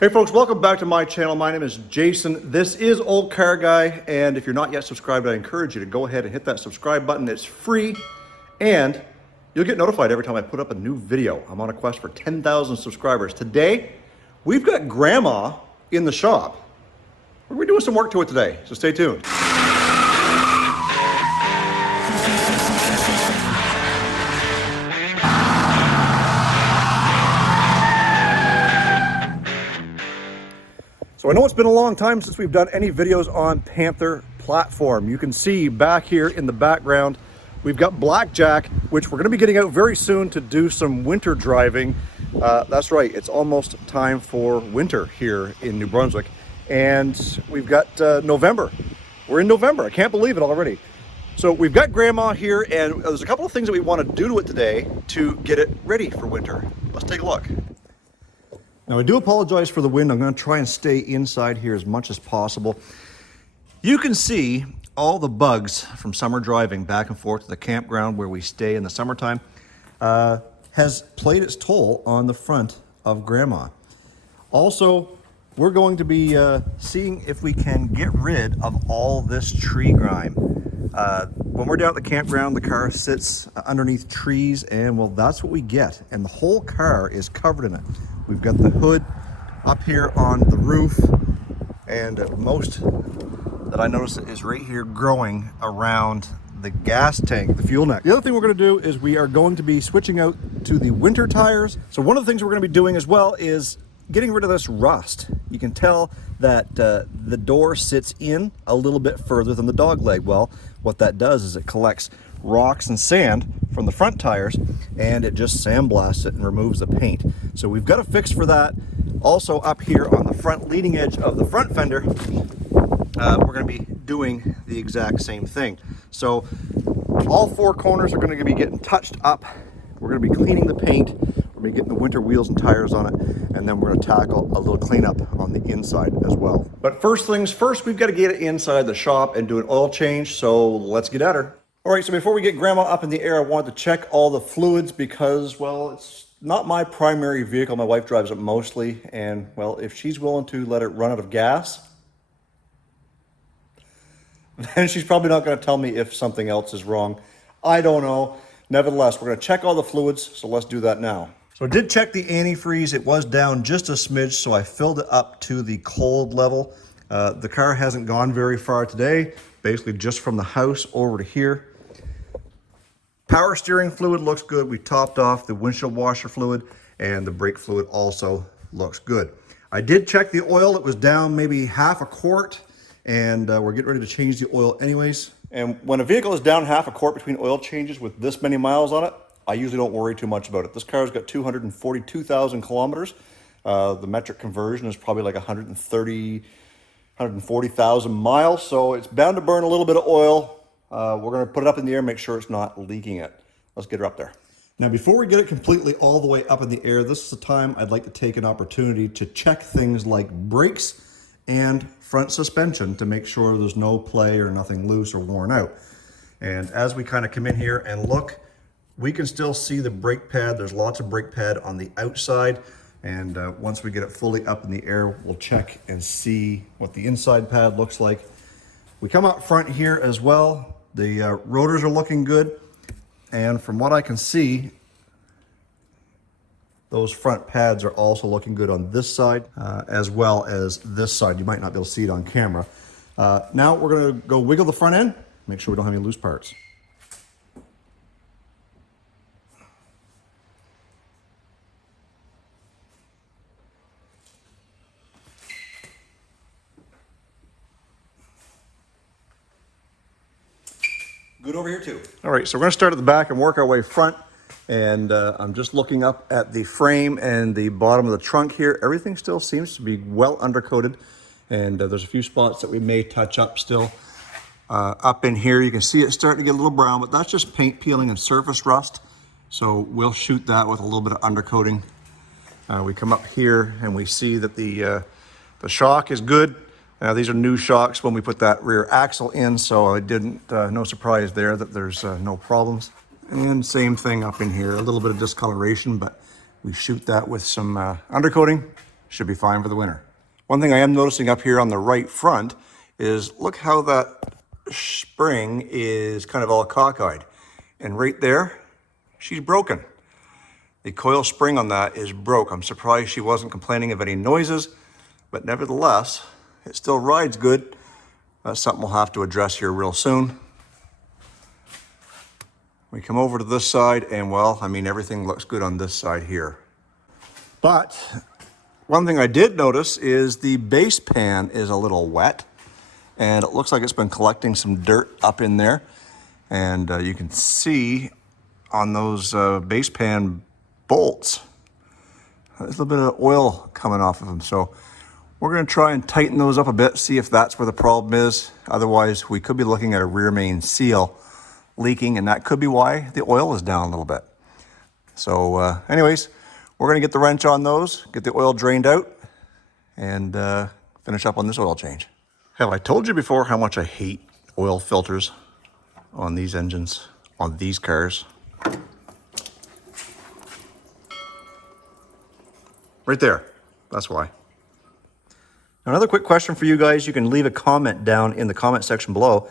Hey folks, welcome back to my channel. My name is Jason. This is Olde Carr Guy, and if you're not yet subscribed, I encourage you to go ahead and hit that subscribe button. It's free, and you'll get notified every time I put up a new video. I'm on a quest for 10,000 subscribers. Today, we've got Grandma in the shop. We're gonna be doing some work to it today, so stay tuned. So I know it's been a long time since we've done any videos on Panther Platform. You can see back here in the background, we've got Blackjack, which we're gonna be getting out very soon to do some winter driving. That's right, it's almost time for winter here in New Brunswick. And we've got November. We're in November, I can't believe it already. So we've got Grandma here, and there's a couple of things that we wanna do to it today to get it ready for winter. Let's take a look. Now I do apologize for the wind. I'm going to try and stay inside here as much as possible. You can see all the bugs from summer driving back and forth to the campground where we stay in the summertime has played its toll on the front of Grandma. Also, we're going to be seeing if we can get rid of all this tree grime. When we're down at the campground, the car sits underneath trees, and well, that's what we get. And the whole car is covered in it. We've got the hood up here on the roof, and most that I notice is right here growing around the gas tank, the fuel neck. The other thing we're going to do is we are going to be switching out to the winter tires. So one of the things we're going to be doing as well is getting rid of this rust. You can tell that the door sits in a little bit further than the dog leg. Well, what that does is it collects rocks and sand from the front tires, and it just sandblasts it and removes the paint. So we've got a fix for that. Also up here on the front leading edge of the front fender, we're going to be doing the exact same thing. So all four corners are going to be getting touched up. We're going to be cleaning the paint. We're going to be getting the winter wheels and tires on it, and then we're going to tackle a little cleanup on the inside as well. But first things first, we've got to get it inside the shop and do an oil change, so let's get at her. All right, so before we get Grandma up in the air, I wanted to check all the fluids because, well, it's not my primary vehicle. My wife drives it mostly, and, well, if she's willing to let it run out of gas, then she's probably not going to tell me if something else is wrong. I don't know. Nevertheless, we're going to check all the fluids, so let's do that now. So I did check the antifreeze. It was down just a smidge, so I filled it up to the cold level. The car hasn't gone very far today, basically just from the house over to here. Power steering fluid looks good. We topped off the windshield washer fluid, and the brake fluid also looks good. I did check the oil. It was down maybe half a quart, and we're getting ready to change the oil anyways. And when a vehicle is down half a quart between oil changes with this many miles on it, I usually don't worry too much about it. This car's got 242,000 kilometers. The metric conversion is probably like 140,000 miles, so it's bound to burn a little bit of oil. We're going to put it up in the air, make sure it's not leaking it. Let's get her up there. Now, before we get it completely all the way up in the air, this is the time I'd like to take an opportunity to check things like brakes and front suspension to make sure there's no play or nothing loose or worn out. And as we kind of come in here and look, we can still see the brake pad. There's lots of brake pad on the outside. And once we get it fully up in the air, we'll check and see what the inside pad looks like. We come up front here as well. The rotors are looking good, and from what I can see, those front pads are also looking good on this side as well as this side. You might not be able to see it on camera. Now we're going to go wiggle the front end, make sure we don't have any loose parts. Good over here too. All right, so we're gonna start at the back and work our way front. And I'm just looking up at the frame and the bottom of the trunk here. Everything still seems to be well undercoated. And there's a few spots that we may touch up still. Up in here, you can see it starting to get a little brown, but that's just paint peeling and surface rust. So we'll shoot that with a little bit of undercoating. We come up here and we see that the shock is good. These are new shocks when we put that rear axle in, so I didn't, no surprise there that there's no problems. And same thing up in here, a little bit of discoloration, but we shoot that with some undercoating, should be fine for the winter. One thing I am noticing up here on the right front is look how that spring is kind of all cockeyed. And right there, she's broken. The coil spring on that is broke. I'm surprised she wasn't complaining of any noises, but nevertheless, it still rides good. That's something we'll have to address here real soon. We come over to this side and, well, I mean, everything looks good on this side here. But one thing I did notice is the base pan is a little wet, and it looks like it's been collecting some dirt up in there. And you can see on those base pan bolts, there's a little bit of oil coming off of them. So we're going to try and tighten those up a bit, see if that's where the problem is. Otherwise, we could be looking at a rear main seal leaking, and that could be why the oil is down a little bit. So anyways, we're going to get the wrench on those, get the oil drained out, and finish up on this oil change. Have I told you before how much I hate oil filters on these engines, on these cars? Right there, that's why. Another quick question for you guys. You can leave a comment down in the comment section below.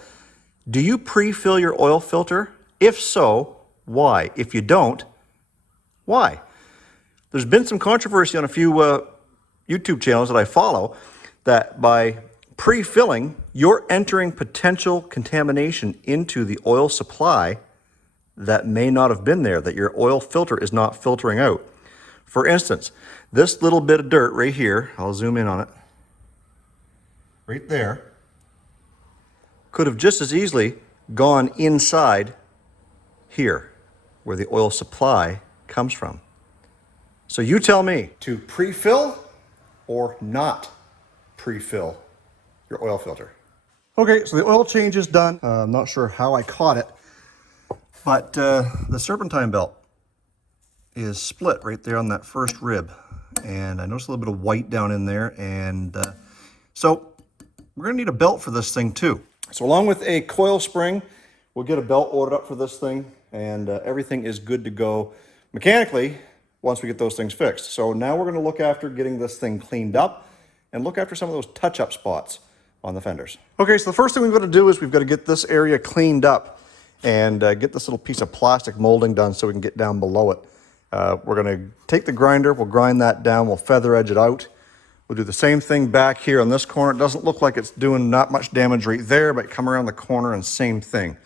Do you pre-fill your oil filter? If so, why? If you don't, why? There's been some controversy on a few YouTube channels that I follow that by pre-filling, you're entering potential contamination into the oil supply that may not have been there, that your oil filter is not filtering out. For instance, this little bit of dirt right here, I'll zoom in on it, right there, could have just as easily gone inside here where the oil supply comes from. So you tell me, to pre-fill or not pre-fill your oil filter? Okay, so the oil change is done. I'm not sure how I caught it, but the serpentine belt is split right there on that first rib. And I noticed a little bit of white down in there. And so we're gonna need a belt for this thing too. So along with a coil spring, we'll get a belt ordered up for this thing, and everything is good to go mechanically once we get those things fixed. So now we're gonna look after getting this thing cleaned up and look after some of those touch-up spots on the fenders. Okay, so the first thing we've got to do is we've got to get this area cleaned up and get this little piece of plastic molding done so we can get down below it. We're going to take the grinder, we'll grind that down, we'll feather edge it out. We'll do the same thing back here on this corner. It doesn't look like it's doing not much damage right there, but come around the corner and same thing.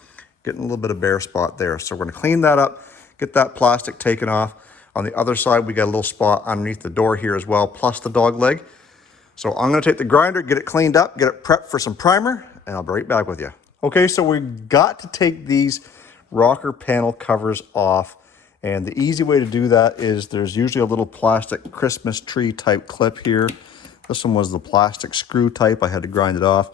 Getting a little bit of bare spot there. So we're going to clean that up, get that plastic taken off. On the other side, we got a little spot underneath the door here as well, plus the dog leg. So I'm going to take the grinder, get it cleaned up, get it prepped for some primer, and I'll be right back with you. Okay, so we got to take these rocker panel covers off. And the easy way to do that is there's usually a little plastic Christmas tree type clip here. This one was the plastic screw type. I had to grind it off.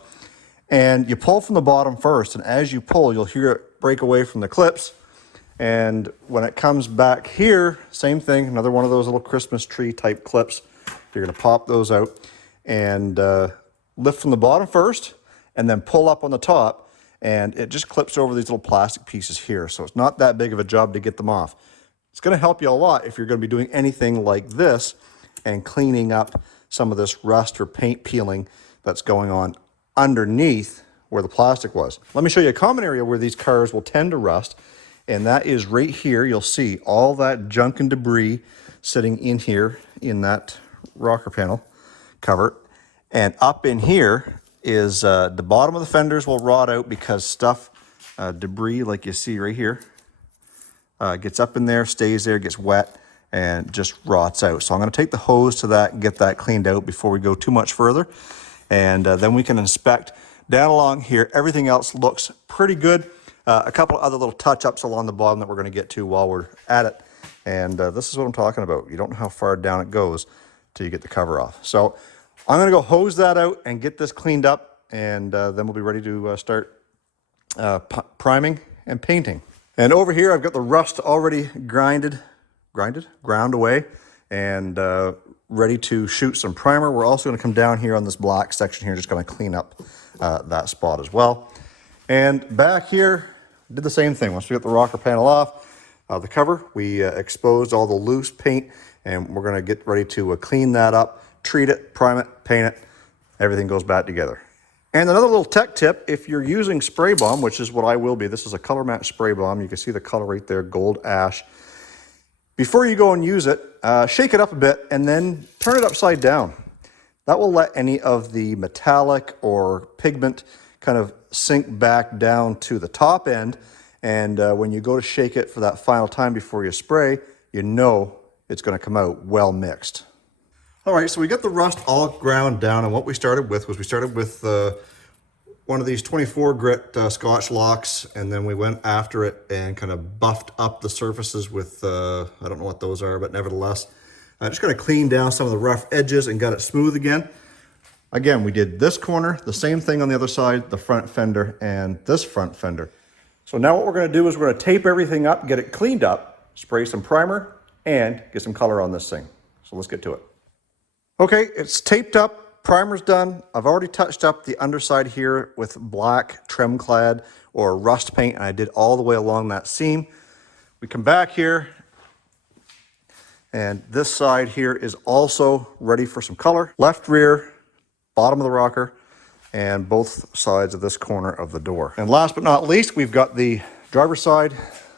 And you pull from the bottom first, and as you pull, you'll hear it break away from the clips. And when it comes back here, same thing, another one of those little Christmas tree type clips. You're gonna pop those out and lift from the bottom first, and then pull up on the top, and it just clips over these little plastic pieces here. So it's not that big of a job to get them off. It's going to help you a lot if you're going to be doing anything like this and cleaning up some of this rust or paint peeling that's going on underneath where the plastic was. Let me show you a common area where these cars will tend to rust, and that is right here. You'll see all that junk and debris sitting in here in that rocker panel cover. And up in here is the bottom of the fenders will rot out because stuff, debris like you see right here, gets up in there, stays there, gets wet, and just rots out. So I'm going to take the hose to that and get that cleaned out before we go too much further. And then we can inspect down along here. Everything else looks pretty good. A couple of other little touch-ups along the bottom that we're going to get to while we're at it. And this is what I'm talking about. You don't know how far down it goes till you get the cover off. So I'm going to go hose that out and get this cleaned up, and then we'll be ready to start priming and painting. And over here, I've got the rust already ground away, and ready to shoot some primer. We're also going to come down here on this black section here, just going to clean up that spot as well. And back here, did the same thing. Once we got the rocker panel off, the cover, we exposed all the loose paint, and we're going to get ready to clean that up, treat it, prime it, paint it, everything goes back together. And another little tech tip, if you're using spray balm, which is what I will be, this is a color match spray balm. You can see the color right there, gold ash. Before you go and use it, shake it up a bit and then turn it upside down. That will let any of the metallic or pigment kind of sink back down to the top end. And when you go to shake it for that final time before you spray, you know it's going to come out well mixed. All right, so we got the rust all ground down, and what we started with was one of these 24 grit Scotch locks, and then we went after it and kind of buffed up the surfaces with, I don't know what those are, but nevertheless, just going to clean down some of the rough edges and got it smooth again. Again, we did this corner, the same thing on the other side, the front fender and this front fender. So now what we're going to do is we're going to tape everything up, get it cleaned up, spray some primer, and get some color on this thing. So let's get to it. Okay, it's taped up, primer's done. I've already touched up the underside here with black trim clad or rust paint, and I did all the way along that seam. We come back here, and this side here is also ready for some color. Left rear, bottom of the rocker, and both sides of this corner of the door. And last but not least, we've got the driver's side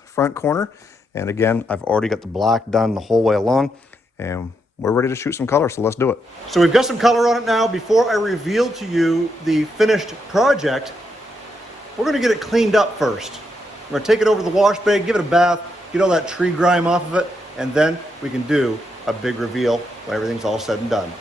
front corner. And again, I've already got the black done the whole way along, and we're ready to shoot some color, so let's do it. So we've got some color on it now. Before I reveal to you the finished project, we're gonna get it cleaned up first. We're gonna take it over to the wash bay, give it a bath, get all that tree grime off of it, and then we can do a big reveal when everything's all said and done.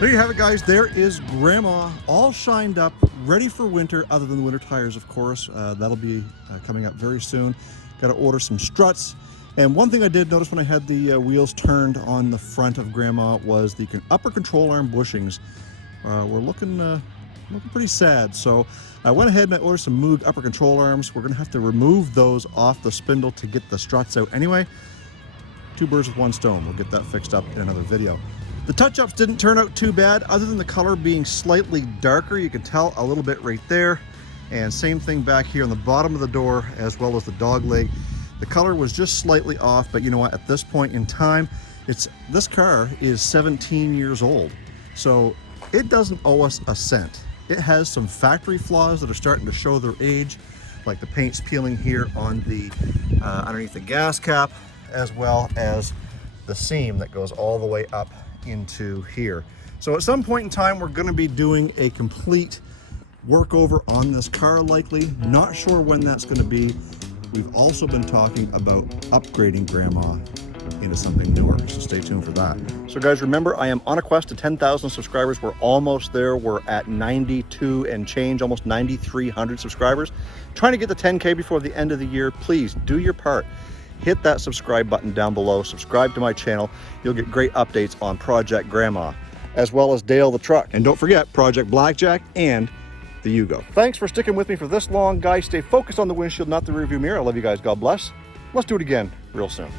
There you have it, guys. There is Grandma all shined up, ready for winter, other than the winter tires, of course. That'll be coming up very soon. Got to order some struts. And one thing I did notice when I had the wheels turned on the front of Grandma was the upper control arm bushings were looking pretty sad. So I went ahead and I ordered some Moog upper control arms. We're going to have to remove those off the spindle to get the struts out anyway. Two birds with one stone. We'll get that fixed up in another video. The touch-ups didn't turn out too bad, other than the color being slightly darker. You can tell a little bit right there. And same thing back here on the bottom of the door, as well as the dog leg. The color was just slightly off, but you know what? At this point in time, this car is 17 years old. So it doesn't owe us a cent. It has some factory flaws that are starting to show their age, like the paint's peeling here on the underneath the gas cap, as well as the seam that goes all the way up into here. So at some point in time, we're going to be doing a complete workover on this car, likely. Not sure when that's going to be. We've also been talking about upgrading Grandma into something newer, so stay tuned for that. So guys, remember, I am on a quest to 10,000 subscribers. We're almost there. We're at 92 and change, almost 9,300 subscribers. Trying to get the 10K before the end of the year. Please do your part. Hit that subscribe button down below. Subscribe to my channel. You'll get great updates on Project Grandma, as well as Dale the truck. And don't forget Project Blackjack and the Yugo. Thanks for sticking with me for this long, guys. Stay focused on the windshield, not the rearview mirror. I love you guys. God bless. Let's do it again real soon.